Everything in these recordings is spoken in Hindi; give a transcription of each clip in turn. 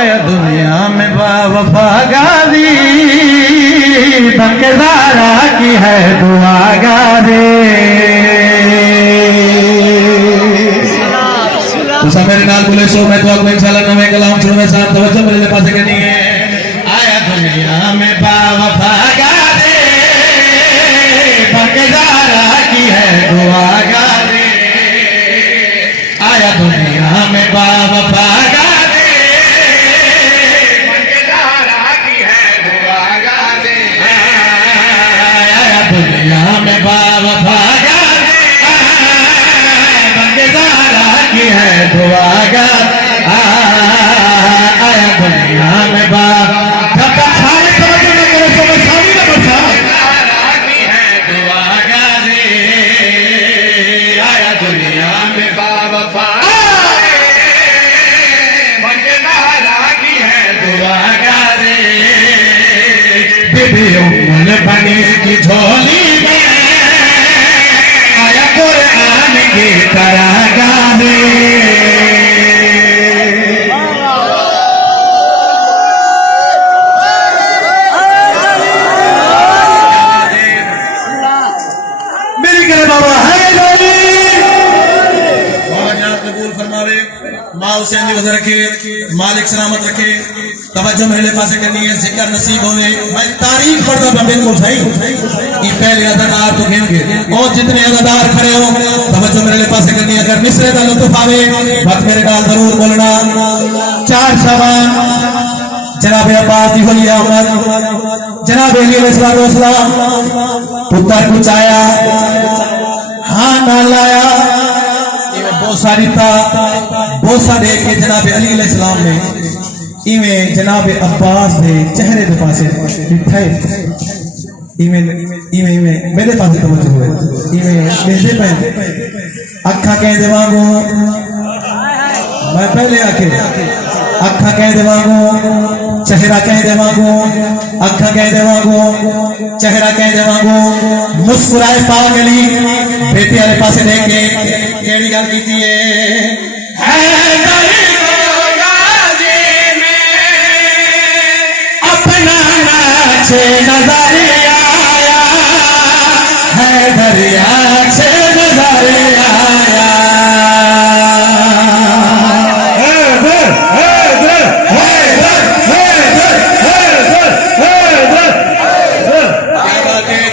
आया दुनिया में बावफा गाजी बंकेदारा की है दुआ गाजी। तो मेरे नाल बोले सो मैं तो आपको इंशाल्लाह नवे कलाम शुरू में साथ तवज्जो मेरे पास करनी है। आया दुनिया में बावफा गाजी बंकेदारा की है दुआ गाजी। आया दुनिया में बावफा गाजी बंकेदारा की है दुआ गाजी। आया दुनिया में बावफा गाजी बंकेदारा की है दुआ गाजी। आया दुनिया में पनीर की झोली में आया कुरान की तरह गाने। मेरी करे बाबा है कबूल फरमावे। माँ हुसैन जी वजह रखे, मालिक सलामत रखे। तवज्जो मेरे पास करनी है, जिक्र नसीब होवे। मैं तारीफ पढ़ता बंदे को सही ये पहले अदादार तो गिनगे और जितने अदादार खड़े हो तवज्जो मेरे पास करनी है। अगर मिसरे का लुत्फ आवे वक्त मेरे नाल जरूर बोलना। 4 शाबान जनाब अब्बास दी होली अहमद जनाब अली अलैहिस्सलाम पुत्र कुछ आया हाँ ना लाया बोसा दिता। बोसा दे के जनाब अली अलैहिस्सलाम ने इवें जनाब अब्बास दे चेहरे के पास दिठे। इवें इवें इवें मेरे पास तवज्जो हुए इवें बेजे पे अखा कह देवांगो मैं पहले आके अखा कह देवांगो चेहरा कह देवांगो अखा कह देवांगो चेहरा कह देवांगो। मुस्कुराए पाक अली बेटे वाले पास देख के केड़ी गल कीती है नजर आया है दरिया से नजर आया।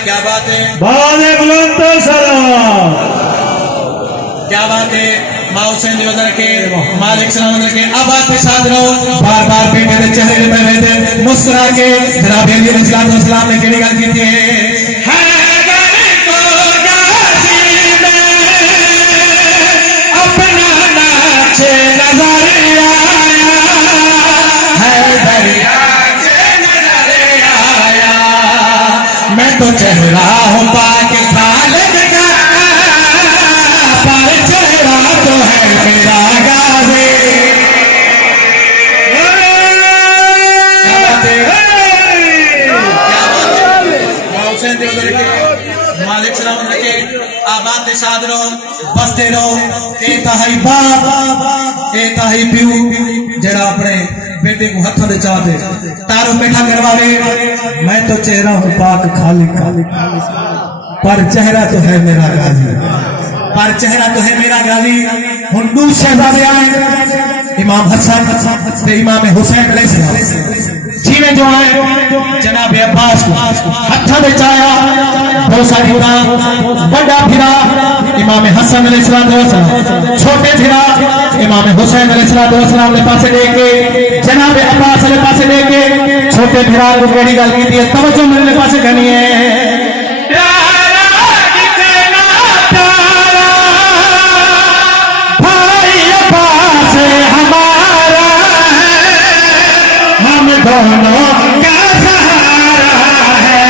क्या बात है बुलंद सलाम। क्या बात है माँ हुसैन जी वजह के मालिक सलामत के अब आप के साथ रहो। बार बार बेटे के चेहरे पे रहते मुस्कुरा के जनाब अली अलैहिस्सलाम ने केड़ी गल की थी अपना नाचे नजर आया है दरिया से नजर आया। मैं तो चेहरा हूँ पाक खालिद का पर चेहरा तो है मेरा गाज़ी। मालिक सलाम रखे आबाद के साथ रहो बसते रहो। एताही बाप एताही प्यू जरा अपने बेटे को हथों दे चाहते तारो बैठा करवावे। मैं तो चेहरा हूँ पाक खाली खाली पर चेहरा तो है मेरा गाजी। पर चेहरा तो है मेरा गाजी। हुंदू शहजादे आए इमाम हसन इमाम हुसैन अलैहिस्सलाम जीवे जो आए जनाब अब्बास को हथा में चाया भरोसा दिता। बड़ा फिरा इमाम हसन अलैहिस्सलाम छोटे फिरा इमाम हुसैन अलैहिस्सलाम ने पासे देके जनाब अब्बास ने पासे देके छोटे फिरा को केड़ी गल की थी तवज्जो मेरे पासे करनी है। दोनों का सहारा है।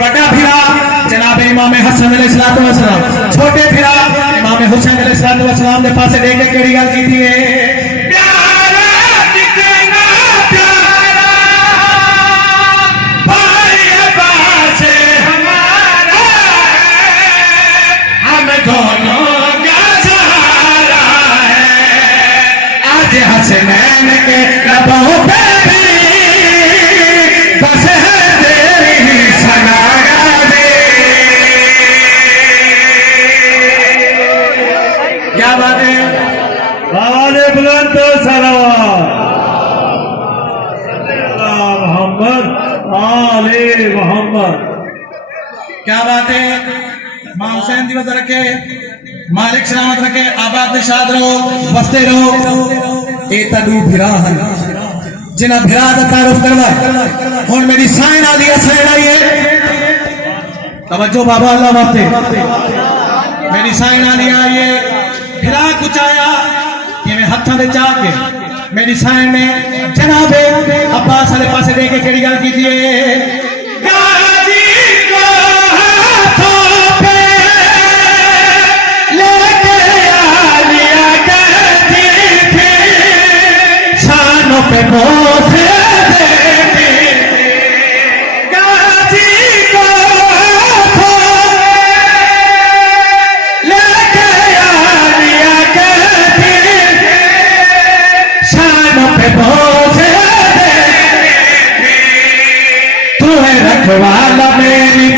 बड़ा फिरा जनाब इमाम हसन अलैहिस्सलाम छोटे फिरा इमाम हुसैन अलैहिस्सलाम ने पासे देके केड़ी गल की थी क्या बात है। मां हुसैन दिवस रखे, मालिक सलामत रखे, आबाद निशाद रहो, बसते रहो। ए तडू भिरा हन जिन्हें भिरा का तारुफ करना हुन मेरी साइन आ दिया, साइन आई है। तवज्जो बाबा अल्लाह वास्ते, मेरी साइन आ दिया ये भिरा कुचाया कि मैं हत्था दे चाह के मेरी साइन में जनाबे अब्बास वाले पासे दे के केड़ी गल कीजिए। पे मोसे गाजी को लेके आलिया कहती शानों पे मोसे तू है रखवाला मेरी